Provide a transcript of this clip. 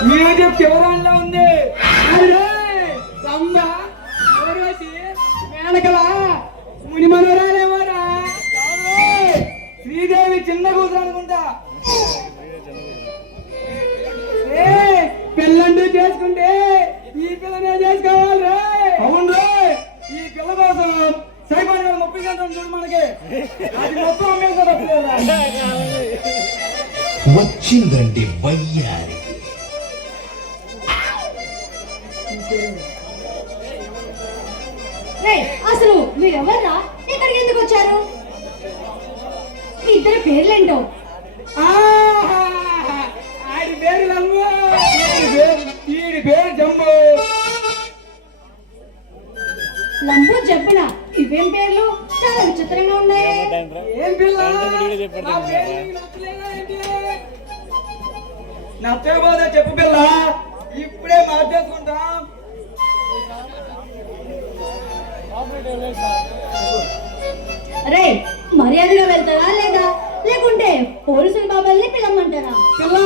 ఏది చివరాల్లో ఉంది రంభ మేనకల ముని మనోరాలేమోరా శ్రీదేవి చిన్న కూతురు అనుకుంటా. పిల్లంటూ చేసుకుంటే ఈ పిల్లనే చేసుకోవాలి. అవును ఈ పిల్ల కోసం సైబాన్ గారు 30 గంటలు చూడు మనకి అది మొత్తం అమ్మేసా వచ్చిందండి వయ్యారి. అసలు మీరెవర్రా? ఇక్కడికి ఎందుకు వచ్చారు? మీ ఇద్దరి పేర్లేంటో? ఆడి పేరు లంబు, ఈడి పేరు జంబు. లంబు జబ్బున ఇవేం పేర్లు చాలా విచిత్రంగా ఉన్నాయి. ఏం పిల్ల నచ్చకపోతే చెప్పు పిల్ల, ఇప్పుడే మార్చేసుకుంటాం. రే మర్యాదగా వెళ్తారా లేదా లేకుంటే పోలీసుల బాబాల్ని పిలవమంటారా? పిల్ల